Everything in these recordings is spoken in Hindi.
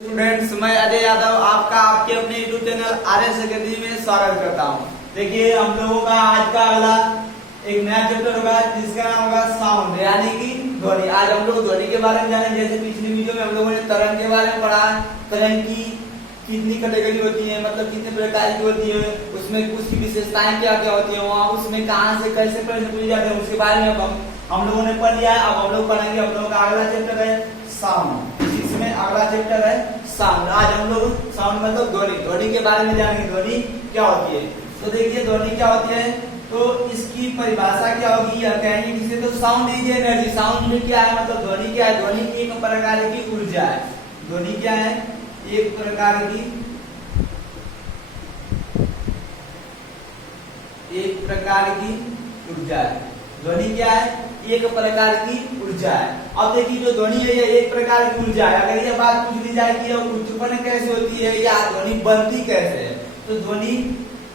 स्टूडेंट्स, मैं अजय यादव आपका आपके अपने यूट्यूब चैनल आरएस अकेडमी में स्वागत करता हूं। देखिए, हम लोगों का आज का अगला एक नया चैप्टर होगा जिसका नाम होगा साउंड यानी कि ध्वनि। आज हम लोग ध्वनि के बारे में जानेंगे। जैसे पिछली वीडियो में हम लोगों ने तरंग के बारे में पढ़ा, तरंग की कितनी कैटेगरी होती है, मतलब कितने प्रकार की होती है, उसमें कुछ विशेषताएं क्या क्या होती है, वहाँ उसमें कहाँ से कैसे प्रश्न पूछे जाते हैं, उसके बारे में हम लोगों ने पढ़ लिया है। अब हम लोग पढ़ेंगे, हम लोगों का अगला चैप्टर है साउंड। इसमें अगला चैप्टर है साउंड। आज हम लोग साउंड मतलब ध्वनि के बारे में जानेंगे। ध्वनि क्या होती है? तो देखिए, ध्वनि क्या होती है तो इसकी परिभाषा क्या होगी, यह कहेंगे किसे तो साउंड इज एनर्जी। साउंड में क्या है, मतलब ध्वनि क्या है? ध्वनि एक प्रकार की ऊर्जा है। ध्वनि क्या है? एक प्रकार की ऊर्जा है। ध्वनि क्या है? एक प्रकार की ऊर्जा है। अब देखिए, जो ध्वनि है यह एक प्रकार की ऊर्जा है। अगर यह बात पूछ ली जाए कि यह उत्पन्न कैसे होती है या ध्वनि बनती कैसे है, तो ध्वनि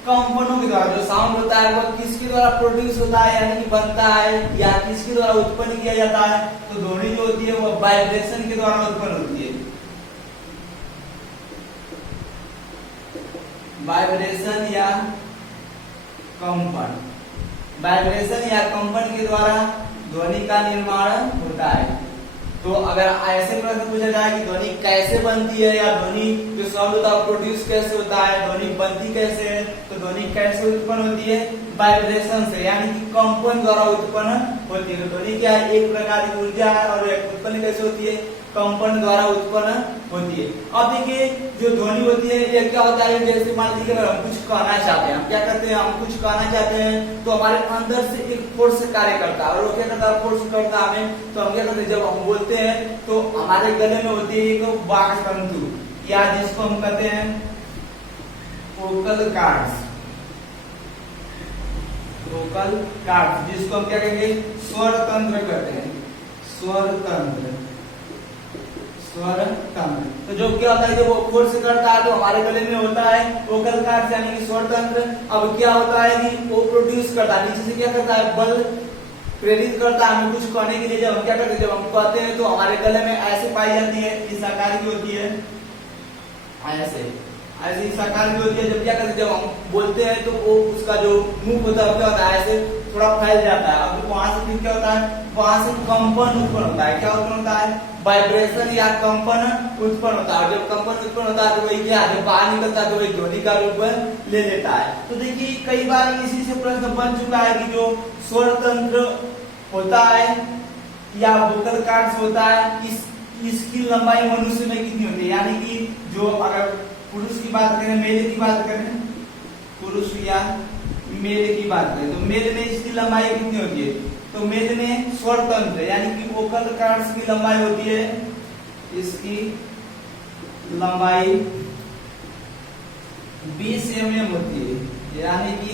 कंपनों के द्वारा, जो साउंड होता है वह किसके द्वारा प्रोड्यूस होता है यानी कि बनता है, या किसके द्वारा उत्पन्न किया जाता है? तो ध्वनि जो होती है वह वाइब्रेशन के द्वारा उत्पन्न होती है। वाइब्रेशन या कंपन, वाइब्रेशन या कंपन के द्वारा ध्वनि का निर्माण होता है। तो अगर ऐसे प्रश्न पूछा जाए कि ध्वनि कैसे बनती है या ध्वनि जो साउंड होता है प्रोड्यूस कैसे होता है, ध्वनि बनती कैसे है, तो ध्वनि कैसे उत्पन्न होती है? वाइब्रेशन से यानी कि कंपन द्वारा उत्पन्न होती है। तो ध्वनि क्या है? एक प्रकार की ऊर्जा है और उत्पन्न कैसे होती है? कंपन द्वारा उत्पन्न होती है। अब देखिए, जो ध्वनि होती है ये क्या होता है, जैसे मान लीजिए अगर हम कुछ कहना चाहते हैं, हम क्या करते हैं, हम कुछ कहना चाहते हैं तो हमारे अंदर से एक फोर्स कार्य करता है। और वो क्या करता है? फोर्स करता है हमें। तो हम क्या करते हैं, जब हम बोलते हैं तो हमारे गले में होती है एक वाक् तंतु, या जिसको हम कहते हैं वोकल कार्ड्स। वोकल कार्ड्स जिसको हम क्या कहेंगे? स्वर तंत्र कहते हैं। स्वर तंत्र। तो जो क्या होता है, जब वो फोर्स करता है तो हमारे गले में होता है वोकल कार्ड्स यानी कि स्वर तंत्र। अब क्या होता है कि वो प्रोड्यूस करता है, नीचे से क्या करता है? बल प्रेरित करता है हमें कुछ कहने के लिए। जब हम क्या करते हैं, जब हम कहते हैं तो हमारे गले में ऐसे पाई जाती है, इस आकार की होती है, ऐसे इस आकार की होती है। जब क्या करते हैं, जब हम बोलते हैं तो वो उसका जो मुंह होता है क्या होता है? ऐसे थोड़ा फैल जाता है। अब वहां से फिर क्या होता है? वहां से कंपन उत्पन्न होता है। क्या उत्पन्न होता है? वाइब्रेशन या कंपन उत्पन्न होता है। जब कंपन उत्पन्न होता है तो वही क्या है? जब बाहर निकलता है तो वही ध्वनि का रूप ले लेता है। तो देखिए, कई बार इसी से प्रश्न बन चुका है कि जो स्वर तंत्र होता है या वोकल कार्ड्स होता है, इसकी लंबाई मनुष्य में कितनी होती है? यानी कि जो अगर पुरुष की बात करें, मेल की बात करें, पुरुष या मेल की बात करें तो मेल में इसकी लंबाई कितनी होती है? तो मेल में स्वर तंत्र यानी कि वोकल कार्ड्स की लंबाई होती है, इसकी लंबाई 20 mm होती है, यानी कि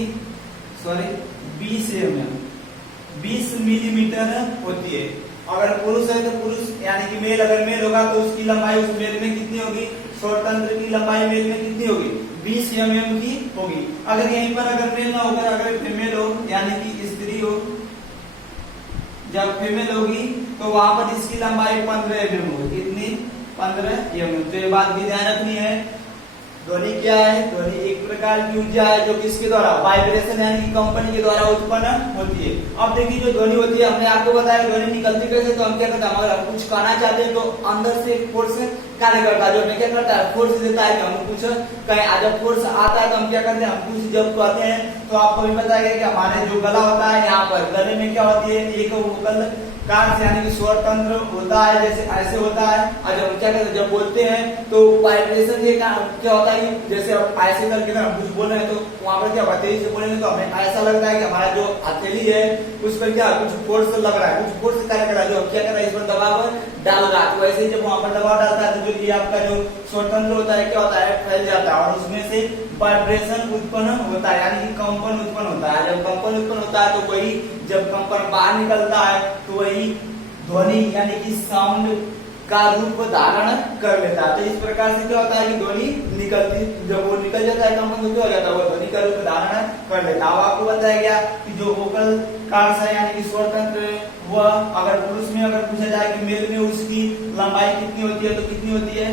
20 मिलीमीटर होती है। अगर पुरुष है तो पुरुष यानी कि मेल, अगर मेल होगा तो उसकी लंबाई उस मेल में कितनी होगी? स्वर तंत्र की लंबाई मेल में कितनी होगी? 20 mm की होगी। अगर यहीं पर अगर मेल ना होगा, अगर फीमेल हो यानी कि स्त्री हो, जब फीमेल होगी तो वहां पर इसकी लंबाई 15 mm होगी। कितनी? 15 mm। तो ये बात भी ध्यान रखनी है। ध्वनि क्या है? ध्वनि एक प्रकार की ऊर्जा है जो किसके द्वारा? वाइब्रेशन यानी कि कंपन के द्वारा उत्पन्न होती है। अब देखिए, जो ध्वनि होती है हमने आपको बताया ध्वनि निकलती कैसे। तो हम क्या करते हैं, अगर हम कुछ कहना चाहते हैं तो अंदर से एक फोर्स कार्य करता है, जो हमें क्या करता है? फोर्स देता है कि हम कुछ कहें। जब फोर्स आता है तो हम क्या करते हैं? हम कुछ जब कहते हैं तो आपको भी पता है कि हमारे जो गला होता है, यहाँ पर गले में क्या होती है? एक वोकल कार्ड्स यानी कि स्वर तंत्र होता है, जैसे ऐसे होता है। और जब हम क्या करते हैं, जब बोलते हैं तो वाइब्रेशन के कारण क्या होता है कि जैसे अब ऐसे करके ना हम कुछ बोल रहे हैं तो वहां पर क्या तेजी से बोलेंगे तो हमें ऐसा लगता है कि हमारा जो हथेली है उस पर क्या कुछ फोर्स लग रहा है, कुछ फोर्स कार्य कर रहा है, जो क्या कर रहा है? इस पर दबाव डाल रहा है। तो वैसे ही जब वहां पर दबाव डालता है तो जो ये आपका जो स्वर तंत्र होता है क्या होता है? फैल जाता है और उसमें से वाइब्रेशन उत्पन्न होता है यानी कि कंपन उत्पन्न होता है। जब कंपन उत्पन्न होता है तो वही, जब कंपन बाहर निकलता है तो वही ध्वनि यानी कि साउंड का रूप धारण कर लेता है। तो इस प्रकार से क्या होता है कि ध्वनि निकलती, जब वो निकल जाता है कंपन तो क्या हो जाता है? वो ध्वनि का रूप धारण कर लेता है। अब आपको बताया गया कि जो वोकल कार्ड्स है यानी कि स्वर तंत्र, वह अगर पुरुष में अगर पूछा जाए कि मेल में उसकी लंबाई कितनी होती है तो कितनी होती है?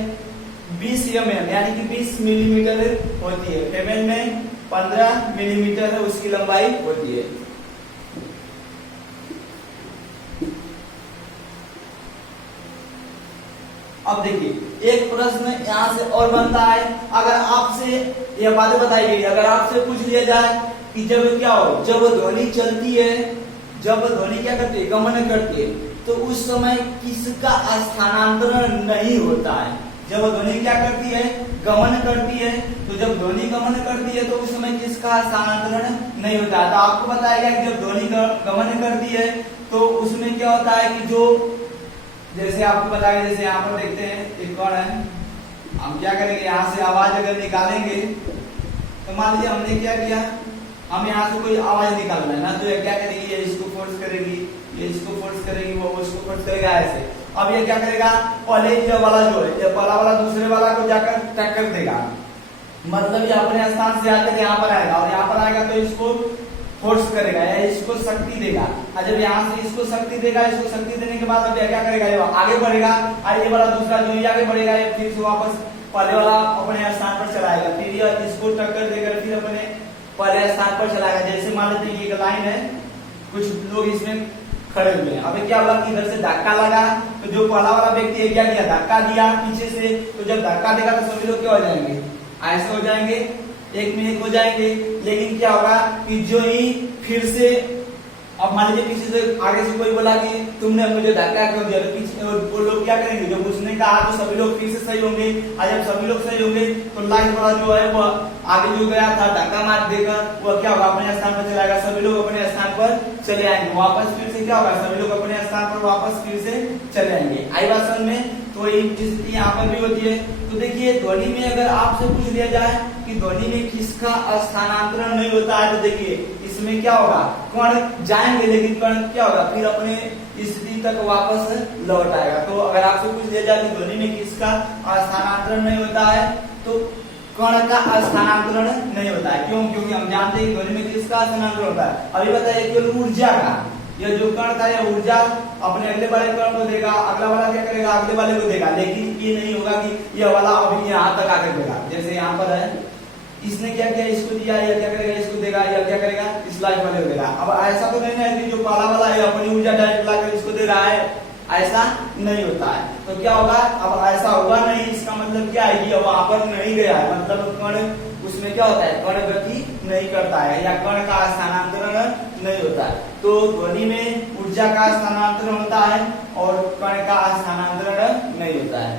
20 mm यानी कि 20 मिलीमीटर होती है। फीमेल में 15 मिलीमीटर है उसकी लंबाई होती है। अब देखिए एक प्रश्न यहाँ से और बनता है, अगर आपसे यह बातें बताई गई, अगर आपसे पूछ लिया जाए कि जब क्या हो, जब ध्वनि चलती है, जब ध्वनि क्या करती है, गमन करती है, तो उस समय किसका स्थानांतरण नहीं होता है। जब ध्वनि क्या करती है, गमन करती है, तो जब ध्वनि गमन करती है तो उस समय किसका स्थानांतरण नहीं होता है। तो आपको बताएगा कि जब ध्वनि गमन करती है तो उसमें क्या होता है कि जो, जैसे आपको बताया, जैसे यहाँ पर देखते हैं एक कण है, हम क्या करेंगे, यहाँ से आवाज अगर निकालेंगे तो मान लीजिए हमने क्या किया, हम यहाँ से कोई आवाज निकालना है ना, तो ये क्या करेगी, ये इसको फोर्स करेगी, ये इसको फोर्स करेगी, वो उसको फोर्स करेगा ऐसे। अब ये क्या करेगा, पहले ये वाला जो है, ये पहला वाला दूसरे वाला को जाकर टक्कर देगा, मतलब ये अपने स्थान से आकर यहाँ पर आएगा, और यहाँ पर आएगा तो इसको फोर्स करेगा या इसको शक्ति देगा। और जब यहाँ से इसको शक्ति देगा, इसको शक्ति देने के बाद अब क्या करेगा, ये आगे बढ़ेगा, और ये वाला दूसरा जो आगे बढ़ेगा, ये फिर से वापस पहले वाला अपने स्थान पर चलाएगा, फिर ये इसको टक्कर देकर फिर अपने पहले स्थान पर चलाएगा। जैसे मान लेते हैं एक लाइन है, कुछ लोग इसमें खड़े हुए हैं, अभी क्या हुआ कि इधर से धक्का लगा, तो जो पहला वाला व्यक्ति है क्या किया, धक्का दिया पीछे से, तो जब धक्का देगा तो सभी लोग क्या हो जाएंगे, ऐसे हो जाएंगे, एक में एक हो जाएंगे। लेकिन क्या होगा कि जो ही फिर से, अब मान लीजिए पीछे से आगे से कोई बोला कि तुमने मुझे धक्का क्यों दिया, तो पीछे वो लोग क्या करेंगे, जब उसने कहा तो सभी लोग फिर से सही होंगे, और जब सभी लोग सही होंगे तो लाइन वाला जो है वो आगे जो गया था धक्का मार देकर वो क्या होगा, अपने स्थान पर चलाएगा, सभी लोग अपने स्थान पर चले आएंगे, वापस फिर से क्या होगा, सभी लोग अपने स्थान पर वापस फिर से चले आएंगे। आई बात समझ में। तो ये स्थिति यहाँ पर भी होती है। तो देखिए ध्वनि में अगर आपसे पूछ लिया जाए कि ध्वनि में किसका स्थानांतरण नहीं होता है, तो देखिए इसमें क्या होगा, कण जाएंगे लेकिन कण क्या होगा, फिर अपने स्थिति तक वापस लौट आएगा। तो अगर आपसे पूछ लिया जाए कि ध्वनि में किसका स्थानांतरण नहीं होता है, तो कण का स्थानांतरण नहीं होता है। क्यों? क्योंकि हम जानते हैं ध्वनि में किसका स्थानांतरण होता है। अभी बताइए केवल ऊर्जा का, यह जो कण था यह ऊर्जा अपने अगले वाले कण को देगा, अगला वाला क्या करेगा, अगले वाले को देगा, लेकिन ये नहीं होगा कि यह वाला अभी यहाँ तक आकर देगा। जैसे यहाँ पर है, इसने क्या किया, इसको दिया, यह क्या करेगा, इसको देगा, यह क्या करेगा, इस लाइन वाले को देगा। अब ऐसा तो नहीं है कि जो पहला वाला है अपनी ऊर्जा डायरेक्ट लाकर इसको दे रहा है, ऐसा नहीं होता है। तो क्या होगा, अब ऐसा होगा नहीं, इसका मतलब क्या है कि वहां पर नहीं गया है, मतलब कण उसमें क्या होता है, कण गति नहीं करता है या कण का स्थानांतरण नहीं होता है। तो ध्वनि में ऊर्जा का स्थानांतरण होता है और कण का स्थानांतरण नहीं होता है।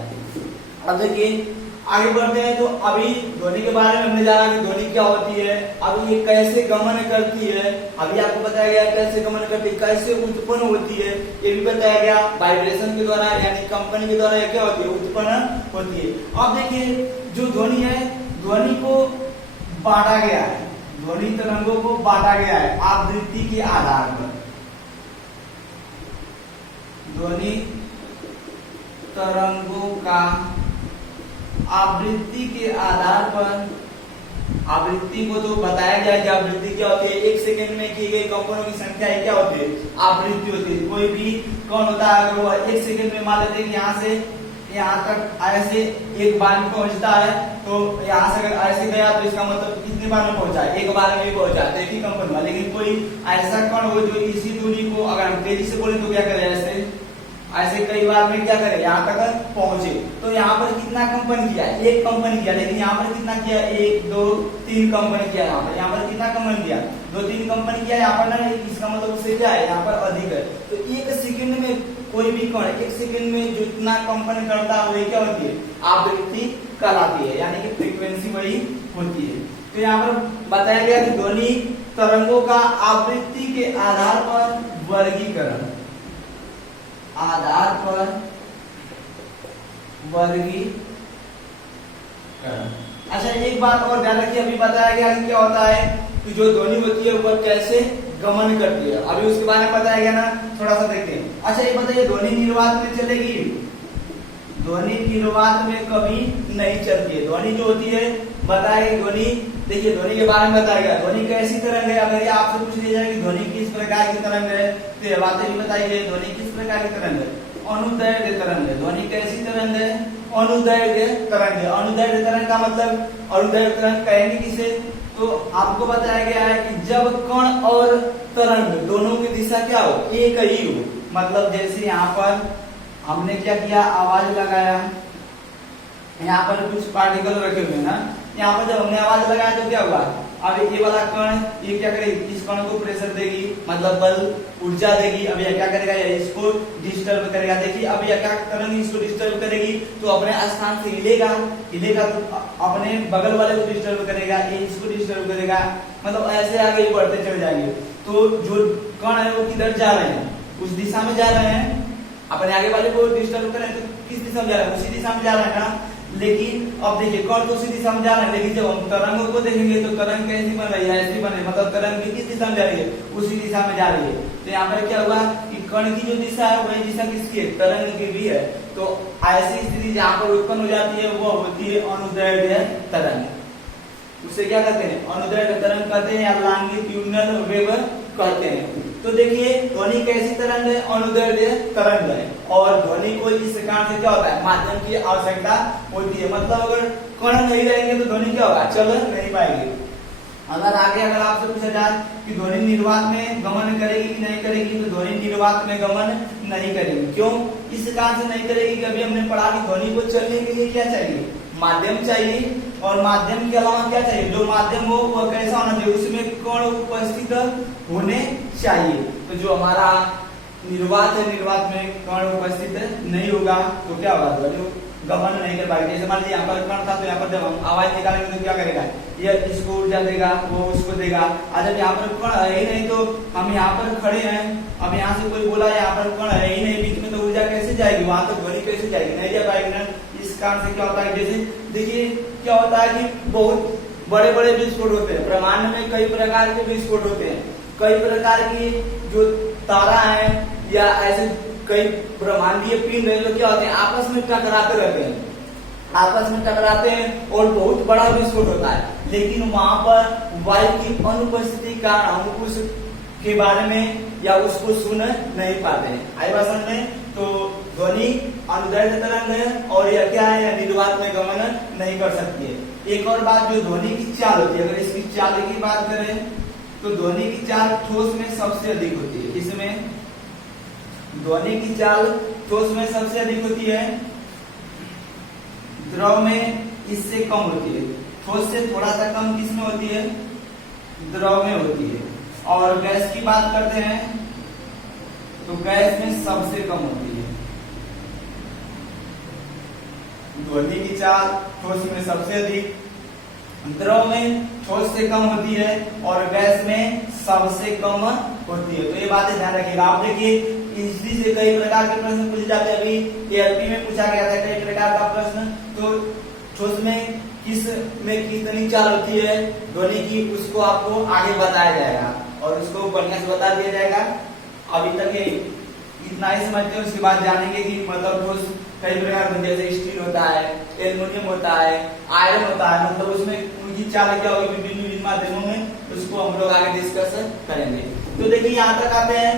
अब देखिए आगे बढ़ते हैं। तो अभी ध्वनि के बारे में हमने जाना कि ध्वनि क्या होती है, अभी ये कैसे गमन करती है, अभी आपको बताया गया कैसे गमन करती है, कैसे उत्पन्न होती है, ये भी बताया गया। वाइब्रेशन के द्वारा यानी कंपन के द्वारा क्या होती है, उत्पन्न होती है। अब देखिए जो ध्वनि है, ध्वनि को बांटा गया है, ध्वनि तरंगों को बांटा गया है आवृत्ति के आधार पर। ध्वनि तरंगों का आवृत्ति के आधार पर, आवृत्ति को तो बताया गया कि आवृत्ति क्या होती है, एक सेकंड में की गई कंपनों की संख्या क्या होती है, आवृत्ति होती है। कोई भी कौन होता है, अगर वो एक सेकंड में मान लेते हैं कि यहाँ से यहाँ तक ऐसे एक बार में पहुंचता है, तो यहाँ से अगर ऐसे गया तो इसका मतलब कितने बार में पहुंचा, एक बार में भी पहुंचा, तो एक ही कंपन में। लेकिन कोई ऐसा कण हो जो इसी दूरी को अगर हम तेजी से बोले तो क्या करे, ऐसे कई बार में क्या करे, यहाँ तक पहुंचे। तो यहाँ पर कितना कंपन किया, एक कंपन किया, लेकिन यहाँ पर कितना किया, 1 2 3 कंपन किया। यहाँ पर कितना कंपन किया, 2-3 कंपन किया। यहाँ पर ना, इसका मतलब उससे क्या है, यहाँ पर अधिक है। तो एक सेकंड में कोई भी कण एक सेकंड में जितना कंपन करता है वही क्या होती है, आवृत्ति कहलाती है, यानी कि फ्रीक्वेंसी वही होती है। तो यहाँ पर बताया गया कि ध्वनि तरंगों का आवृत्ति के आधार पर वर्गीकरण, आधार पर वर्गीकरण। अच्छा एक बात और ध्यान रखिए, अभी बताया गया कि क्या होता है कि जो ध्वनि होती है वह कैसे गमन करती है, अभी उसके बारे में बताया गया ना, थोड़ा सा देखते हैं। अच्छा ये बताइए ध्वनि निर्वात में चलेगी, ध्वनि निर्वात में कभी नहीं चलती है। ध्वनि जो होती है बताया ध्वनि, देखिए ध्वनि के बारे में बताया गया, ध्वनि कैसी तरंग है। अगर ये आपसे पूछ लिया जाए कि ध्वनि किस प्रकार की तरंग है, तो ये बातें भी बताइए, ध्वनि किस प्रकार की तरंग है, अनुदैर्घ्य तरंग है। ध्वनि कैसी तरंग है, अनुदैर्ध्य तरंग है। अनुदैर्ध्य तरंग का मतलब अनुदैर्ध्य तरंग कहेंगे किसे, तो आपको बताया गया है कि जब कण और तरंग दोनों की दिशा क्या हो, एक ही हो। मतलब जैसे यहाँ पर हमने क्या किया, आवाज लगाया, यहाँ पर कुछ पार्टिकल रखे हुए हैं ना, यहाँ पर जब हमने आवाज लगाया तो क्या हुआ, अब ये वाला कण ये क्या करेगी, इस कण को प्रेशर देगी, मतलब बल ऊर्जा देगी। अब यह क्या करेगा, इसको डिस्टर्ब करेगा। देखिए अब यह क्या तरंग इसको डिस्टर्ब करेगी तो अपने स्थान से हिलेगा, हिलेगा तो अपने बगल वाले को डिस्टर्ब करेगा, ये इसको डिस्टर्ब करेगा, मतलब ऐसे आगे बढ़ते चले जाएंगे। तो जो कण है वो किधर जा रहे हैं, उस दिशा में जा रहे हैं। अपने आगे वाले को डिस्टर्ब करें तो किस दिशा में जा रहे हैं, उसी दिशा में जा रहे हैं ना। लेकिन अब देखिए कण तो उसी दिशा में जा रहे हैं, लेकिन जब हम तरंगों को देखेंगे तो तरंग कैसी बन रही है, ऐसी बन रही है, मतलब तरंग भी किस दिशा में जा रही है, उसी दिशा में जा रही है। तो यहाँ पर क्या हुआ कि कण की जो दिशा है वही दिशा किसकी है, तरंग की भी है। तो ऐसी स्थिति जहाँ पर उत्पन्न हो जाती है वो होती है अनुदैर्ध्य तरंग। उसे क्या कहते हैं, अनुदैर्ध्य तरंग कहते हैं या लॉन्गिट्यूडिनल वेव कहते हैं। तो देखिए ध्वनि कैसी तरंग है, अनुदैर्ध्य तरंग है। और ध्वनि को इस कारण से क्या होता है, माध्यम की आवश्यकता होती है। मतलब अगर कण नहीं रहेंगे तो ध्वनि क्या होगा, चल नहीं पाएगी। अगर आपसे पूछा जाए कि ध्वनि निर्वात में गमन करेगी कि नहीं करेगी, तो ध्वनि निर्वात में गमन नहीं करेगी। क्यों, इस कारण से नहीं करेगी कि अभी हमने पढ़ा कि ध्वनि को चलने के लिए क्या चाहिए, माध्यम चाहिए। और माध्यम के अलावा क्या चाहिए, जो माध्यम हो वह कैसा होना चाहिए, उसमें कण उपस्थित होने चाहिए। तो जो हमारा निर्वात है, निर्वात में कण उपस्थित नहीं होगा तो क्या होगा, ध्वनि गमन नहीं कर पाएगी। जैसे मान लीजिए यहाँ पर कण था तो यहाँ पर जब हम आवाज निकालेंगे तो क्या करेगा, यह इसको ऊर्जा देगा, वो उसको देगा। और जब यहाँ पर कण है ही नहीं तो हम यहाँ पर खड़े हैं, अब यहाँ से कोई बोला यहाँ पर कण है ही नहीं बीच में, तो ऊर्जा कैसे जाएगी, वहां तक ध्वनि कैसे जाएगी, नहीं जा पाएगी ना। इस कारण से क्या होता है, जैसे देखिए क्या होता है कि बहुत बड़े बड़े विस्फोट होते हैं, ब्रह्मांड में कई प्रकार के विस्फोट होते हैं, कई प्रकार की जो तारा है या ऐसे कई ब्रह्मांडीय पिंड है जो क्या होते हैं, आपस में टकराते रहते हैं, आपस में टकराते हैं और बहुत बड़ा विस्फोट होता है। लेकिन वहां पर वायु की अनुपस्थिति के कारण हम उस के बारे में या उसको सुन नहीं पाते हैं। आई बात समझ में। तो ध्वनि अनुदैर्ध्य तरंग है और यह क्या है, निर्वात में गमन नहीं कर सकती है। एक और बात, जो ध्वनि की चाल होती है, अगर इसकी चाल की बात करें तो ध्वनि की चाल ठोस में सबसे अधिक होती है। किसमें, ध्वनि की चाल ठोस में सबसे अधिक होती है, द्रव में इससे कम होती है। ठोस से थोड़ा सा कम किसमें होती है, द्रव में होती है। और गैस की बात करते हैं तो गैस में सबसे कम होती है। ध्वनि की चाल ठोस में सबसे अधिक, द्रव में ठोस से कम होती है और गैस में सबसे कम होती है। तो ये बातें ध्यान रखिएगा। आप देखिए इसी से कई प्रकार के प्रश्न पूछे जाते हैं। अभी एलपी में पूछा गया था कई प्रकार का प्रश्न। तो ठोस में कितनी चाल होती है ध्वनि की, उसको आपको आगे बताया जाएगा और उसको बढ़िया से बता दिया जाएगा। अभी तक इतना ही समझते हैं, उसके बाद जानेंगे कि मतलब ठोस कई प्रकार के, जैसे स्टील होता है, एल्युमिनियम होता है, आयरन होता है, मतलब उसमें उनकी चाल क्या होगी विभिन्न विभिन्न माध्यमों में, उसको हम लोग आगे डिस्कस करेंगे। तो देखिए यहाँ तक आते हैं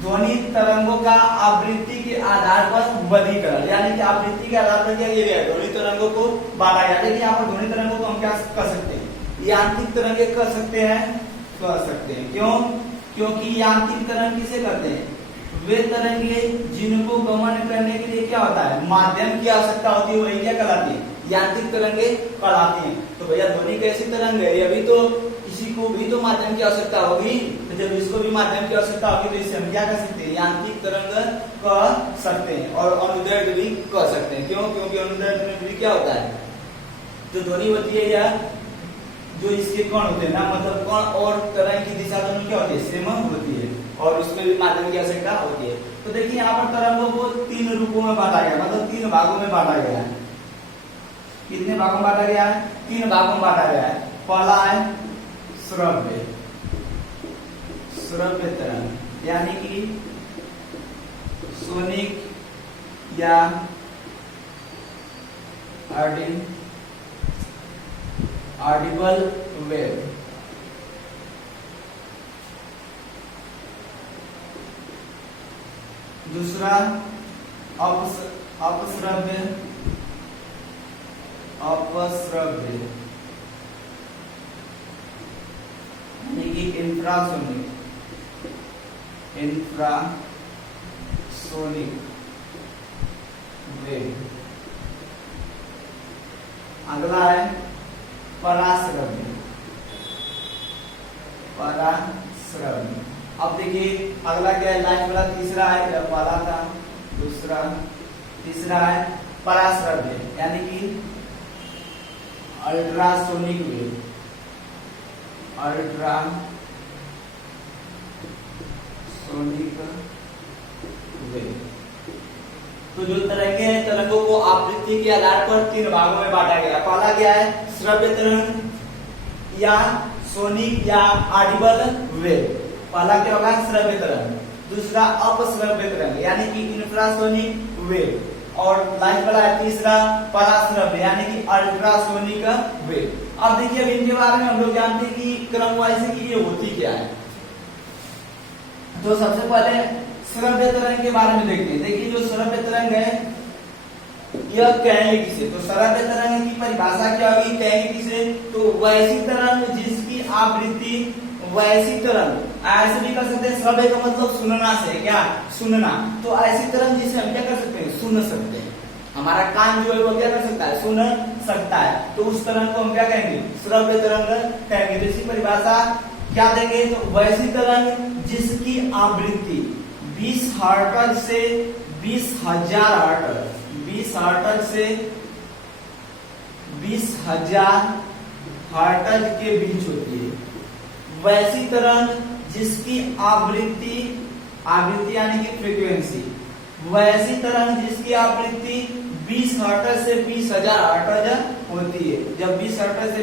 ध्वनि तरंगों का आवृत्ति के आधार पर वर्गीकरण, यानी कि आवृत्ति के आधार पर क्या किया गया, ध्वनि तरंगों को बांटा गया। देखिए यहाँ पर ध्वनि तरंगों को हम क्या कर सकते हैं, यांत्रिक तरंगे कर सकते हैं, कर सकते हैं। क्यों, क्योंकि यांत्रिक तरंग किसे करते हैं, वे तरंगे जिनको गमन करने के लिए क्या होता है, माध्यम की आवश्यकता होती है, वही क्या कहलाती है, यांत्रिक तरंगे कहलाती हैं। तो भैया ध्वनि कैसी तरंग है, अभी तो किसी को भी तो माध्यम की आवश्यकता होगी, तो जब इसको भी माध्यम की आवश्यकता होगी तो इससे हम क्या कर सकते हैं, यांत्रिक तरंग कह सकते हैं और अनुदैर्ध्य भी कह सकते हैं। क्यों, क्योंकि अनुदैर्ध्य में भी क्या होता है, जो ध्वनि होती है या जो इसके कण होते हैं ना, मतलब कण और तरंग की दिशा दोनों क्या होती है, सेम होती है और उसमें भी माध्यम की आवश्यकता होती है। तो देखिए यहाँ पर तरंगों को तीन रूपों में बांटा गया, मतलब तीन भागों में बांटा गया है। कितने भागों में बांटा गया है, तीन भागों में बांटा गया है। पहला है श्रव्य, श्रव्य तरंग, यानी कि सोनिक या ऑडिबल वेव। दूसरा अपश्रव्य अपश्रव्य यानी कि इंफ्रासोनिक वेव। अगला है पराश्रव्य। अब देखिए अगला क्या है, लास्ट वाला तीसरा है, पहला था दूसरा तीसरा है पराश्रव्य यानी कि अल्ट्रासोनिक वेव। तो जो तरंगे हैं, तरंगों को आवृत्ति के आधार पर 3 भागों में बांटा गया। पहला क्या है, श्रव्य तरंग या सोनिक या ऑडिबल वेव। पहला क्या होगा, श्रव्य तरंग। दूसरा अपश्रव्य तरंग यानी कि इंफ्रासोनिक वेव। और लास्ट वाला है तीसरा पराश्रव्य यानी कि अल्ट्रासोनिक वेव। अब देखिए अब इनके बारे में हम लोग जानते हैं कि क्रम वाइज से कि ये होती क्या है। तो सबसे पहले श्रव्य तरंग के बारे में देखते हैं। देखिए जो श्रव्य तरंग है यह कहेंगे किसे, तो श्रव्य तरंग की परिभाषा क्या होगी, कहेंगे किसे, तो वैसी तरंग जिसकी आवृत्ति वैसी तरंग, ऐसे भी कर सकते हैं, श्रव्य का मतलब सुनना से, क्या सुनना, तो ऐसी तरंग जिसे हम क्या कर सकते हैं, सुन सकते हैं। हमारा कान जो है वो क्या कर सकता है, सुन सकता है, तो उस तरंग को हम क्या कहेंगे, श्रव्य तरंग कहेंगे। तो इसी परिभाषा क्या देंगे, तो वैसी तरंग जिसकी आवृत्ति 20 हर्ट्ज से 20,000 हर्ट्ज, 20 हर्ट्ज से 20,000 हर्ट्ज के बीच होती है। वैसी तरंग जिसकी आवृत्ति यानी कि फ्रीक्वेंसी, वैसी तरंग जिसकी आवृत्ति 20 हर्ट्ज से 20,000 हर्ट्ज होती है। जब 20 हर्ट्ज से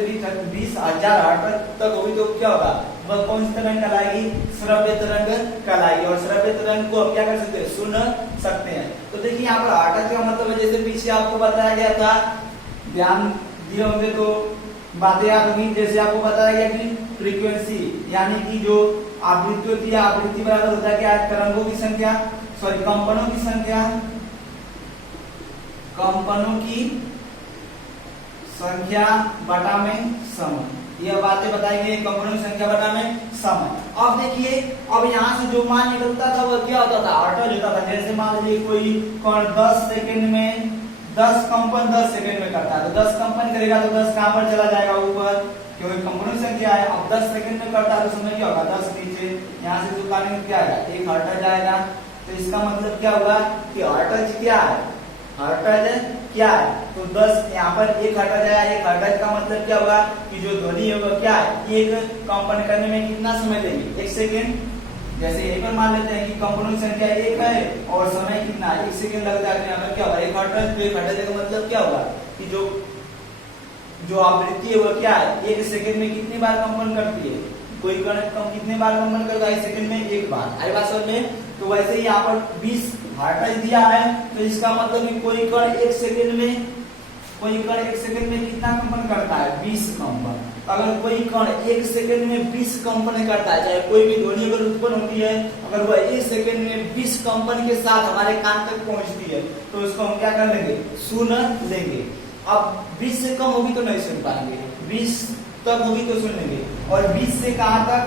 20,000 हर्ट्ज तक होगी तो क्या होगा, वह कौन सी तरंग कहलाएगी, श्रव्य तरंग कहलाएगी। और श्रव्य तरंग को हम क्या कर सकते हैं, सुन सकते हैं। तो देखिए यहाँ पर हर्ट्ज का मतलब है, जैसे पीछे आपको बताया गया था, ध्यान दिए होंगे तो बातें याद होगी। जैसे आपको बताया गया कि फ्रीक्वेंसी यानी कि जो आवृत्ति होती है, आवृत्ति बराबर होता है क्या, तरंगों की संख्या, सॉरी कंपनों की संख्या, कंपनों की संख्या बटा में समय। यह बातें बताई गई, कंपनों की संख्या बटा में समय। अब देखिए अब यहाँ से जो मान निकलता था वो क्या होता था, हर्ट्ज होता था। जैसे मान लीजिए कोई कण 10 सेकंड में 10 कंपन 10 सेकंड में करता है, तो 10 कंपन करेगा तो 10 कहां पर चला जाएगा, ऊपर, क्योंकि कंपनों की संख्या है। अब 10 सेकंड में करता है तो समय क्या होगा, 10 नीचे, यहाँ से जो काने में क्या आएगा, 1 हर्ट्ज आएगा। तो इसका मतलब क्या होगा कि हर्ट्ज क्या है, हर्ट्ज क्या है, तो 10 यहाँ पर 1 हर्ट्ज आया। 1 हर्ट्ज का मतलब क्या होगा कि जो ध्वनि है वो क्या है, एक कंपन करने में कितना समय लेगी, 1 सेकेंड। जैसे यहीं पर मान लेते हैं कि कंपनों की संख्या 1 है और समय कितना, 1 सेकेंड लगता है। यहाँ पर क्या होगा, 1 हर्ट्ज। तो 1 हर्ट्ज का मतलब क्या होगा कि जो आवृत्ति है वो क्या है, 1 सेकेंड में कितनी बार कंपन करती है, कोई कण कितने बार कंपन करता है, 1 सेकेंड में 1 बार। आई बात समझ में। तो वैसे ही यहाँ पर 20 हर्ट्ज दिया है, तो इसका मतलब कि कोई कण 1 सेकेंड में कितना कंपन करता है, 20 कंपन। अगर कोई कण 1 सेकेंड में 20 कंपन करता है, चाहे कोई भी ध्वनि अगर उत्पन्न होती है, अगर वह 1 सेकेंड में 20 कंपन के साथ हमारे कान तक पहुंचती है, तो उसको हम क्या कर लेंगे, सुन लेंगे। अब 20 से कम होगी तो नहीं सुन पाएंगे, 20 तक होगी तो सुन लेंगे, और 20 से कहां तक,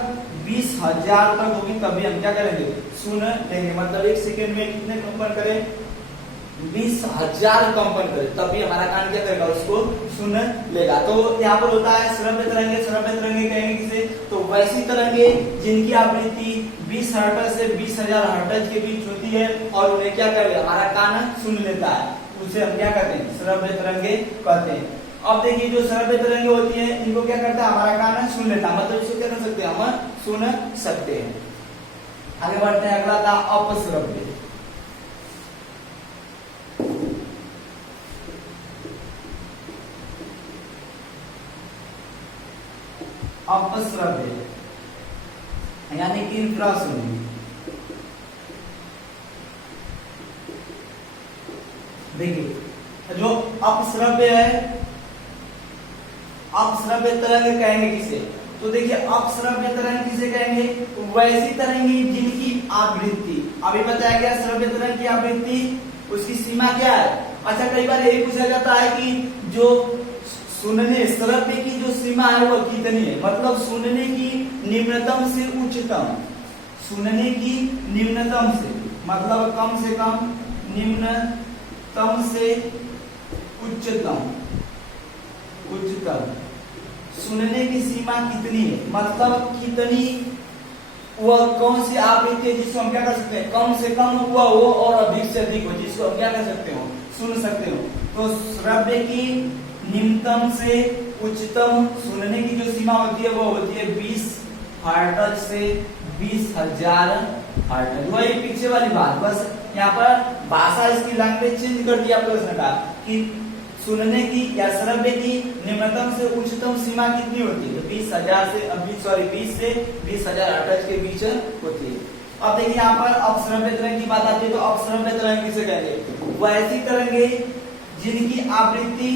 20,000 तक होगी तभी हम क्या करेंगे, सुन लेंगे। मतलब 1 सेकेंड में कितने कंपन करें, 20,000 कंपन करे, तभी हमारा कान क्या करेगा, उसको सुन लेगा। तो यहाँ पर होता है श्रव्य तरंगे। श्रव्य तरंगे कहेंगे किसे, तो वैसी तरंगे जिनकी आवृत्ति 20 हर्ट्ज से 20,000 हर्ट्ज के बीच होती है और उन्हें क्या करेगा, हमारा कान सुन लेता है, उसे हम क्या कहते हैं, श्रव्य तरंगे कहते हैं। अब देखिए जो श्रव्य तरंगे होती है इनको क्या करता है, हमारा कान सुन लेता है, मतलब इसको क्या कर सकते हैं, हम सुन सकते हैं। आगे बढ़ते हैं, अगला था अपश्रव्य। अपश्रव्य यानी कि इंफ्रासोनिक। देखिए जो अपश्रव्य है, अपश्रव्य तरंग कहेंगे किसे, तो देखिए अपश्रव्य तरंग किसे कहेंगे, वैसी तरंग जिनकी आवृत्ति, अभी बताया गया श्रव्य तरंग की आवृत्ति, उसकी सीमा क्या है। अच्छा कई बार यही पूछा जाता है कि जो सुनने श्रव्य की जो सीमा है वो कितनी है, मतलब सुनने की निम्नतम से उच्चतम, सुनने की निम्नतम से मतलब कम से कम, निम्नतम से उच्चतम, उच्चतम सुनने की सीमा कितनी है, मतलब कितनी वह कौन सी आवृत्ति है जिसको हम क्या कर सकते हैं, कम से कम हुआ हो और अधिक से अधिक हो, जिसको हम क्या कर सकते हो, सुन सकते हो। तो श्रव्य की निम्नतम से उच्चतम सुनने की जो सीमा होती है वो होती है 20 हर्ट्ज से 20,000 हर्ट्ज। वही पीछे वाली बात, बस यहाँ पर भाषा इसकी लैंग्वेज चेंज कर दिया प्रश्न का कि सुनने की या श्रव्य की निम्नतम से उच्चतम सीमा कितनी होती है, तो 20,000 से 20 से 20,000 हर्ट्ज के बीच होती है। अब देखिए यहाँ पर अपश्रव्य तरंग की बात आती है, तो अपश्रव्य तरंग किसे कहते हैं, वैसी तरंगे जिनकी आवृत्ति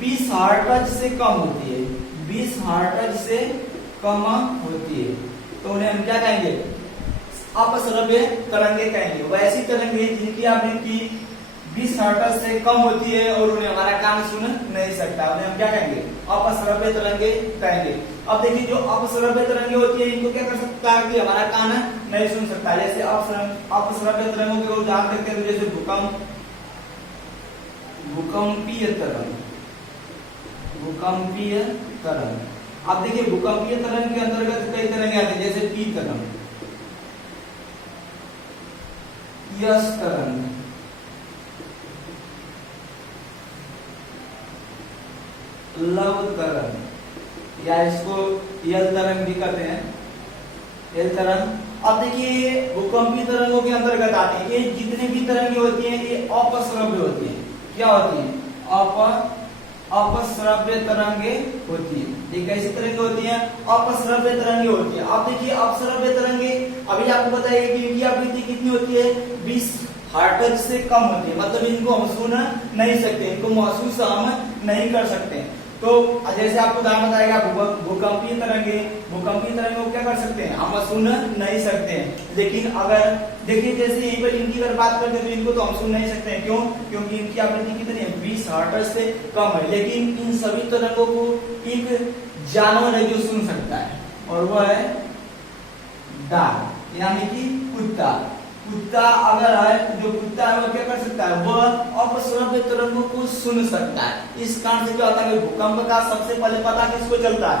20 हर्ट्ज से कम होती है, 20 हर्ट्ज से कम होती है, तो उन्हें हम क्या कहेंगे, अपश्रव्य तरंगे कहेंगे। वैसी तरंगे जिनकी आवृत्ति 20 हर्ट्ज से कम होती है और उन्हें हमारा कान सुन नहीं सकता, उन्हें हम क्या कहेंगे, अपश्रव्य तरंगे कहेंगे। अब देखिए जो अपश्रव्य तरंगे होती है इनको क्या कर सकता है कि हमारा कान नहीं सुन सकता। जैसे अपश्रव्य तरंगों के उदाहरण देखते हैं, जैसे भूकंपीय तरंग, भूकंपीय तरंग। अब देखिए भूकंपीय तरंग के अंतर्गत कई तरंगे आते हैं, जैसे पी तरंग, यस तरंग, लव तरंग, या इसको यल तरंग भी कहते हैं, यल तरंग। अब देखिए भूकंपीय तरंगों के अंतर्गत आते हैं, ये जितने भी तरंगे होती हैं ये अपश्रव्य होती है। क्या होती है, अपश्रव्य तरंगे होती है। ये कैसी तरंगे होती हैं, अपश्रव्य तरंगे होती है। अब देखिए अपश्रव्य तरंगे अभी आपको बताइए कि इनकी आवृत्ति कितनी होती है, 20 हर्ट्ज से कम होती है, मतलब इनको हम सुन नहीं सकते, इनको महसूस हम नहीं कर सकते। तो जैसे आपको उदाहरण बताएगा भूकंपीय तरंगे, भूकंपीय तरंगों को क्या कर सकते हैं, हम सुन नहीं सकते हैं। लेकिन अगर देखिए जैसे यहीं पर इनकी अगर बात करते हैं तो इनको तो हम सुन नहीं सकते हैं, क्यों, क्योंकि इनकी आवृत्ति कितनी है, 20 हर्ट्ज से कम है। लेकिन इन सभी तरंगों को एक जानवर है जो सुन सकता है, और वह है डॉग, यानी कि कुत्ता। कुत्ता अगर है, जो कुत्ता है वो क्या कर सकता है, वह अपश्रव्य तरंगों को सुन सकता है। इस कारण से क्या होता है कि भूकंप का सबसे पहले पता किसको चलता है,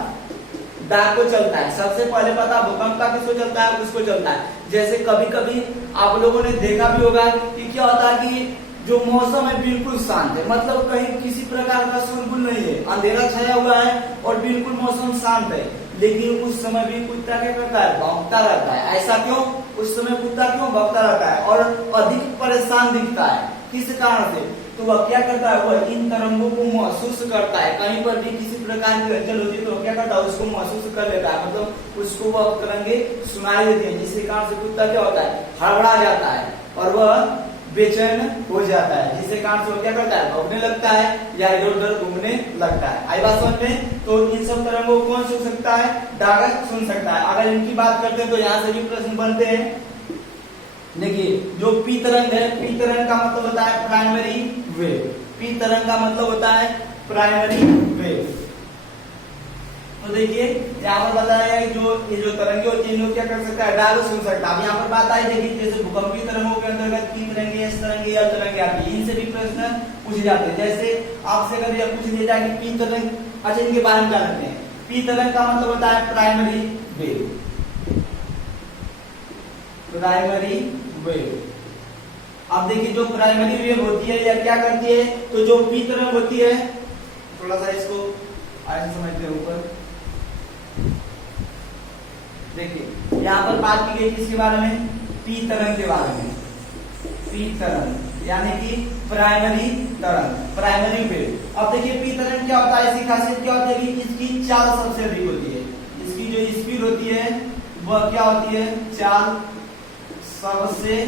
डाक को चलता है। सबसे पहले पता भूकंप का किसको चलता है, उसको चलता है। जैसे कभी कभी आप लोगों ने देखा भी होगा कि क्या होता है कि जो मौसम है बिल्कुल शांत है, मतलब कहीं किसी प्रकार का शोरगुल नहीं है, अंधेरा छाया हुआ है और बिल्कुल मौसम शांत है, लेकिन उस समय भी कुत्ता क्या करता है, भौंकता रहता है। ऐसा क्यों, उस समय कुत्ता क्यों भौंकता रहता है और अधिक परेशान दिखता है, किस कारण से, तो वह क्या करता है, वह इन तरंगों को महसूस करता है। कहीं पर भी किसी प्रकार की हलचल होती है तो क्या करता है, उसको महसूस कर लेता है, मतलब उसको वह तरंगे सुनाई देती है, जिसके कारण से कुत्ता क्या होता है, हड़बड़ा जाता है और वह बेचैन हो जाता है, जिसके कारण से वो क्या करता है, भौंकने लगता है या इधर उधर घूमने लगता है। आई बात समझ में। तो इन सब तरंगों को कौन सुन सकता है, डाक सुन सकता है। अगर इनकी बात करते हैं तो यहाँ से भी प्रश्न बनते हैं। देखिए जो पी तरंग है, पी तरंग का मतलब होता है प्राइमरी वेव, पी तरंग का मतलब होता है प्राइमरी वेव। तो देखिए यहाँ पर बताया है जो ये जो तरंगे होती है इनको क्या कर सकता है, डाक सुन सकता है। अब यहाँ पर बात आई, देखिए जैसे भूकंपीय तरंगों के अंतर्गत पी तरंगे, एस तरंगे, यल तरंगे आती है, इनसे भी प्रश्न पूछे जाते हैं। जैसे आपसे अगर यह पूछ लिया जाए कि पी तरंग, अच्छा इनके बारे में जानते हैं। पी तरंग का मतलब होता है प्राइमरी वेव, प्राइमरी वेव। अब देखिए जो प्राइमरी वेव होती है या क्या करती है, तो जो पी तरंग होती है, थोड़ा सा इसको ऐसे समझते हैं ऊपर, देखिए यहाँ पर बात की गई किसके बारे में, पी तरंग के बारे में। पी तरंग यानी कि प्राइमरी तरंग, प्राइमरी वेव। अब देखिए पी तरंग क्या होता है, इसकी खासियत क्या होती है कि इसकी चाल सबसे अधिक होती है, इसकी जो स्पीड होती है वह क्या होती है, चाल सबसे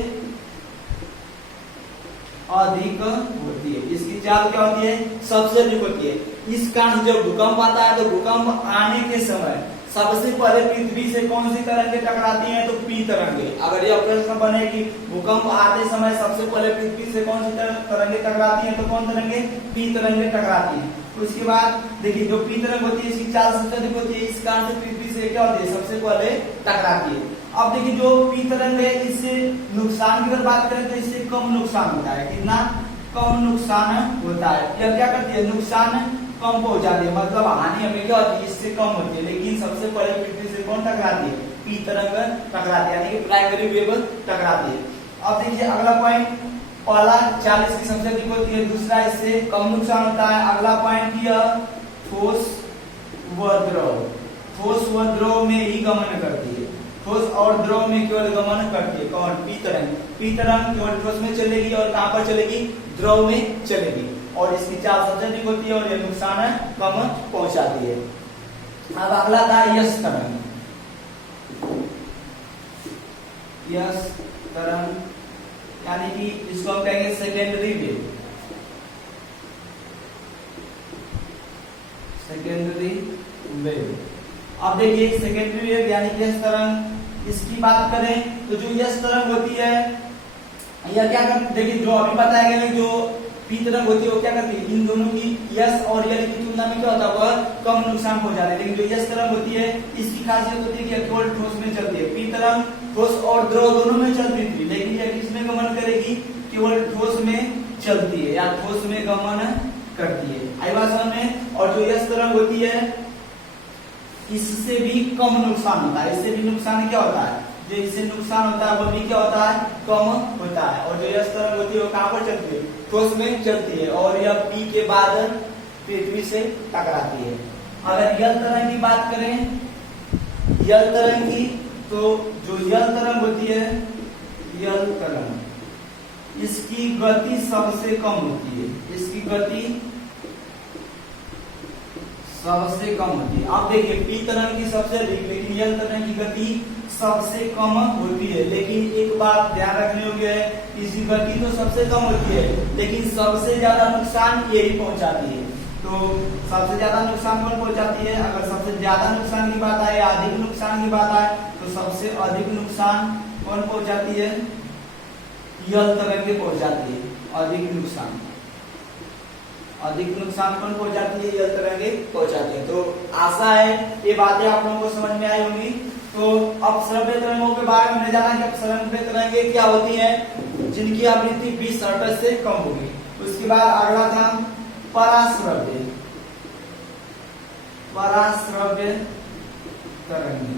अधिक होती है, इसकी चाल क्या होती है, सबसे अधिक होती है। इस कारण जब भूकंप आता है तो भूकंप आने के समय सबसे पहले पृथ्वी से कौन सी तरंगे टकराती हैं, तो पी तरंगे। अगर यह प्रश्न बने कि भूकंप आते समय सबसे पहले पृथ्वी से कौन सी तरंगे टकराती हैं, तो कौन तरंगे, पी तरंगे टकराती हैं। उसके बाद देखिए जो पी तरंग होती है इसकी चाल सबसे अधिक होती है, इस कारण से पृथ्वी से क्या होती है, सबसे पहले टकराती है। अब देखिए जो पी तरंग है इससे नुकसान की अगर बात करें तो इससे कम नुकसान होता है, कितना कम नुकसान होता है। यह क्या करती है, नुकसान कम पहुंचाती है, मतलब हानि हमें क्या होती है, इससे कम होती है। लेकिन सबसे पहले पृथ्वी से कौन टकराती है, पी तरंग टकराती है, यानी कि प्राइमरी वेव टकराती है। अब देखिए अगला पॉइंट, पहला 40 की सबसे अधिक होती है, दूसरा इससे कम नुकसान होता है। अगला पॉइंट किया ठोस व द्रव, ठोस व द्रव में ही गमन करती है, ठोस और द्रव में केवल गमन करती है। कौन, पी तरंग। पी तरंग केवल ठोस में चलेगी और कहां पर चलेगी, द्रव में चलेगी, और इसकी चाल सबसे अधिक होती है और यह नुकसान कम पहुंचाती है। अब अगला था यस तरंग, यस तरंग यानी कि इसको हम कहेंगे सेकेंडरी वेव, सेकेंडरी वेव। अब देखिए सेकेंडरी वेव यानी कि यस तरंग, इसकी बात करें तो जो यस तरंग होती है यह क्या करती, देखिए जो अभी बताया गया है, जो पी तरंग होती है वो क्या करती है, इन दोनों की यस और यल की तुलना में क्या होता है, वह कम नुकसान पहुंचाती है। लेकिन जो यस तरंग होती है इसकी खासियत होती है कि केवल ठोस में चलती है। पी तरंग ठोस और द्रव दोनों में चलती थी, लेकिन यह किसमें गमन करेगी, केवल ठोस में चलती है या ठोस में गमन करती है। आई बात समझ में। और जो यस तरंग होती है इससे भी कम नुकसान होता है, इससे भी नुकसान क्या होता है, जो इससे नुकसान होता है वो भी क्या होता है, कम होता है। और जो यस तरंग होती है वो कहां पर चलती है, ठोस में चलती है, और यह पी के बाद पृथ्वी से टकराती है। अगर यल तरंग की बात करें, यल तरंग की, तो जो यल तरंग होती है, यल तरंग, इसकी गति सबसे कम होती है, इसकी गति सबसे कम होती है। आप देखिए पी तरंग की सबसे अधिक, लेकिन यल तरंग की गति सबसे कम होती है। लेकिन एक बात ध्यान रखने योग्य है, इसकी गति तो सबसे कम होती है, लेकिन सबसे ज्यादा नुकसान यही पहुंचाती है। तो सबसे ज्यादा नुकसान कौन पहुंचाती है, अगर सबसे ज्यादा नुकसान की बात आए, अधिक नुकसान की बात आए, तो सबसे अधिक नुकसान कौन पहुंचाती है, यल तरंगे पहुंचाती है। अधिक नुकसान, अधिक नुकसान कौन पहुंचाती है, यल तरंगे पहुंचाती है। तो आशा है ये बातें आप लोगों को समझ में आई होंगी। तो अब श्रव्य तरंगों के बारे में हमने जाना कि श्रव्य तरंगे क्या होती हैं, जिनकी आवृत्ति 20 हर्ट्ज से कम होगी। उसके बाद अगला था पराश्रव्य, पराश्रव्य तरंगे।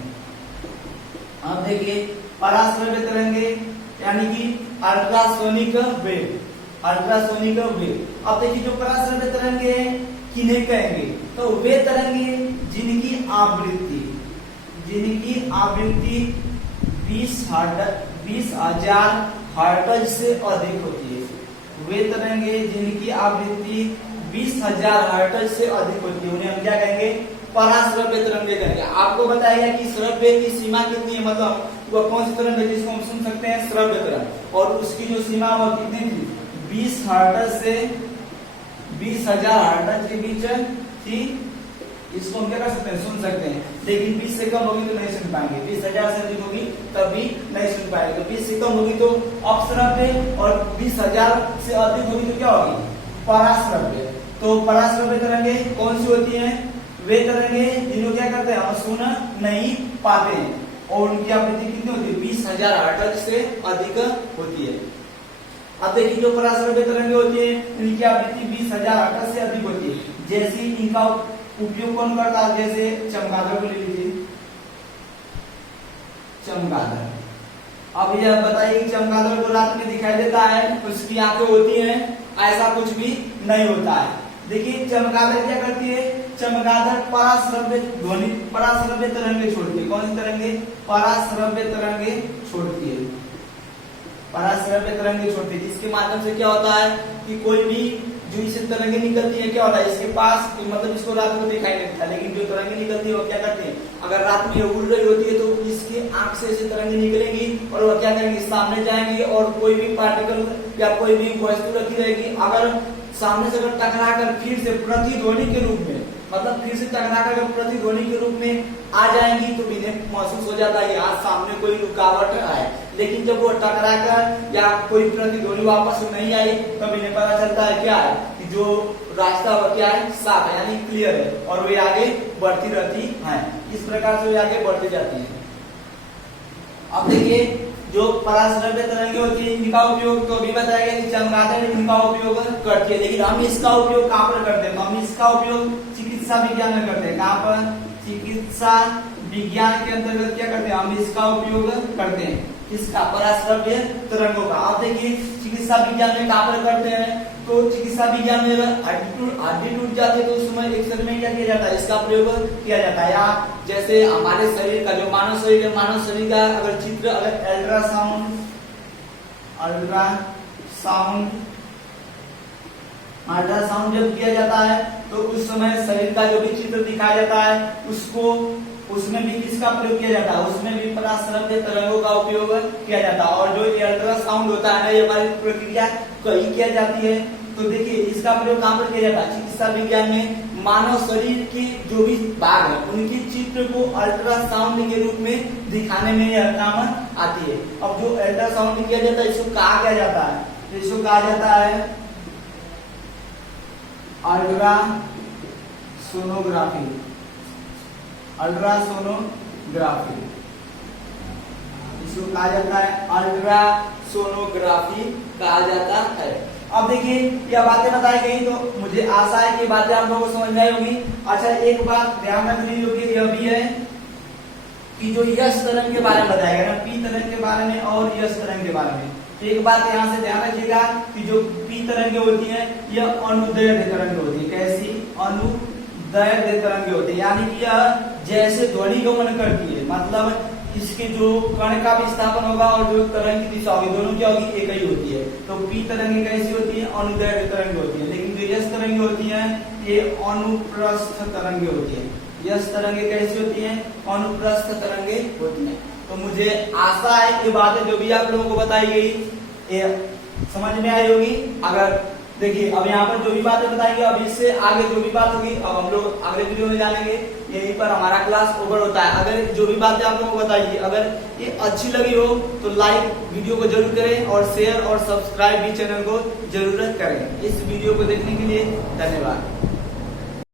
अब देखिए पराश्रव्य तरंगे यानी कि अल्ट्रासोनिक वेव, अल्ट्रासोनिक वेव। अब देखिए जो पराश्रव्य तरंगे किन्हें कहेंगे, तो वे तरंगे जिनकी आवृत्ति 20,000 हर्ट्ज से अधिक होती है। वे तरंगे जिनकी आवृत्ति 20,000 हर्ट्ज से अधिक होती है उन्हें हम क्या कहेंगे, पराश्रव्य तरंगे कहेंगे। आपको बताया गया कि श्रव्य की सीमा कितनी है, मतलब वह कौन सी तरंग है जिसको हम सुन सकते हैं, श्रव्य तरंग, और उसकी जो सीमा वह कितनी थी, 20 हर्ट्ज से 20,000 हर्ट्ज के बीच थी। इसको हम क्या कर सकते हैं, सुन सकते हैं। लेकिन 20 से कम होगी तो नहीं सुन पाएंगे, 20,000 से अधिक होगी तब भी नहीं सुन पाएंगे। तो 20 से कम होगी तो अपश्रव्य, और 20,000 से अधिक होगी तो क्या होगी, पराश्रव्य। तो पराश्रव्य तरंगे कौन सी होती हैं, वे तरंगे जिनको क्या करते हैं, हम सुन नहीं पाते हैं, और उनकी आवृत्ति कितनी होती है, 20,000 हर्ट्ज से अधिक होती है। अब देखिए जो पराश्रव्य तरंगे होती है इनकी आवृत्ति 20,000 हर्ट्ज से अधिक होती है। जैसे इनका उपयोग कौन करता है, जैसे चमगादड़ को ले लीजिए, चमगादड़। अब यह बताइए कि चमगादड़ को रात में दिखाई देता है, उसकी आंखें होती हैं, ऐसा कुछ भी नहीं होता है। देखिए चमगादड़ क्या करती है, चमगादड़ पराश्रव्य ध्वनि, पराश्रव्य तरंगे छोड़ती है। कौन सी तरंगे, पराश्रव्य तरंगे छोड़ती है, पराश्रव्य तरंगे छोड़ती है। इसके माध्यम से क्या होता है कि कोई भी जो इससे तरंगे निकलती है, क्या होता है, इसके पास मतलब इसको रात को दिखाई नहीं देता, लेकिन जो तरंगे निकलती है वो क्या करती है, अगर रात में उड़ रही होती है तो इसके आंख से ऐसे तरंगे निकलेंगी और वह क्या करेंगी, सामने जाएंगी, और कोई भी पार्टिकल या कोई भी वस्तु रखी रहेगी, अगर सामने से अगर टकराकर फिर से प्रतिध्वनि के रूप में, मतलब फिर से टकराकर प्रतिध्वनि के रूप में आ जाएंगी तो इन्हें महसूस हो जाता है आज सामने कोई रुकावट है। लेकिन जब वो टकराकर या कोई प्रतिध्वनि वापस नहीं आई तब इन्हें पता चलता है क्या है कि जो रास्ता क्या है, साफ है, यानी क्लियर है, और वे आगे बढ़ती रहती हैं। इस प्रकार से वे आगे बढ़ती जाती हैं। अब देखिए जो पराश्रव्य तरंगे होती है इनका उपयोग तो अभी बताया गया कि चमगादड़ इनका उपयोग करती है, लेकिन हम इसका उपयोग कहाँ पर करते हैं, तो हम इसका उपयोग चिकित्सा विज्ञान में करते हैं। कहाँ पर, चिकित्सा विज्ञान के अंतर्गत क्या करते हैं, हम इसका उपयोग करते हैं, किसका, पराश्रव्य तरंगों का। आप देखिए चिकित्सा विज्ञान में कहाँ पर करते हैं, तो चिकित्सा विज्ञान में अगर हड्डी टूट जाती है तो उस समय एक्सरे में क्या किया जाता है, इसका प्रयोग किया जाता है। या जैसे हमारे शरीर का जो मानव शरीर है, मानव शरीर का अगर चित्र अगर अल्ट्रासाउंड जब किया जाता है तो उस समय शरीर का जो भी चित्र दिखाया जाता है उसको उसमें भी किसका प्रयोग किया जाता है, उसमें भी पराश्रव्य तरंगों का उपयोग किया जाता है। और जो ये अल्ट्रासाउंड होता है ना, ये हमारी प्रक्रिया कहीं किया जाती है, तो देखिए इसका प्रयोग कहाँ पर किया जाता है, चिकित्सा विज्ञान में मानव शरीर की जो भी भाग है उनकी चित्र को अल्ट्रासाउंड के रूप में दिखाने में यह काम आती है। अब जो अल्ट्रासाउंड किया जाता है इसको कहा क्या जाता है, इसको कहा जाता है अल्ट्रासोनोग्राफी। अल्ट्रासोनोग्राफी इसको कहा जाता है, अल्ट्रासोनोग्राफी कहा जाता है। अब देखिए यह बातें बताई गई तो मुझे आशा है कि बातें आप लोगों को समझ में आई होगी। अच्छा एक बात ध्यान रखनी होगी, यह भी है कि जो यश तरंग के बारे में बताया गया ना, पी तरंग के बारे में और यश तरंग के बारे में, तो एक बात यहाँ से ध्यान रखिएगा कि जो पी तरंगे होती है यह अनुदैर्घ्य तरंगे होती है। कैसी, अनुदैर्घ्य तरंगे होती है, यानी कि यह जैसे ध्वनि गमन करती है, मतलब इसके जो कण का विस्थापन होगा और जो तरंग की दिशा होगी दोनों क्या होगी, एक ही होती है। तो पी तरंगे कैसी होती है, अनुदैर्घ्य तरंगे होती है। लेकिन जो यश तरंगे होती है ये अनुप्रस्थ तरंगे होती है। यश तरंगे कैसी होती है, अनुप्रस्थ तरंगे होती है। तो मुझे आशा है ये बातें जो भी आप लोगों को बताई गई ये समझ में आई होगी। अगर देखिए अब यहाँ पर जो भी बातें बताएंगे, अब इससे आगे जो भी बात होगी अब हम लोग अगले वीडियो में जानेंगे। यहीं पर हमारा क्लास ओवर होता है। अगर जो भी बातें आप लोगों को बताइए अगर ये अच्छी लगी हो तो लाइक वीडियो को जरूर करें और शेयर और सब्सक्राइब भी चैनल को जरूर करें। इस वीडियो को देखने के लिए धन्यवाद।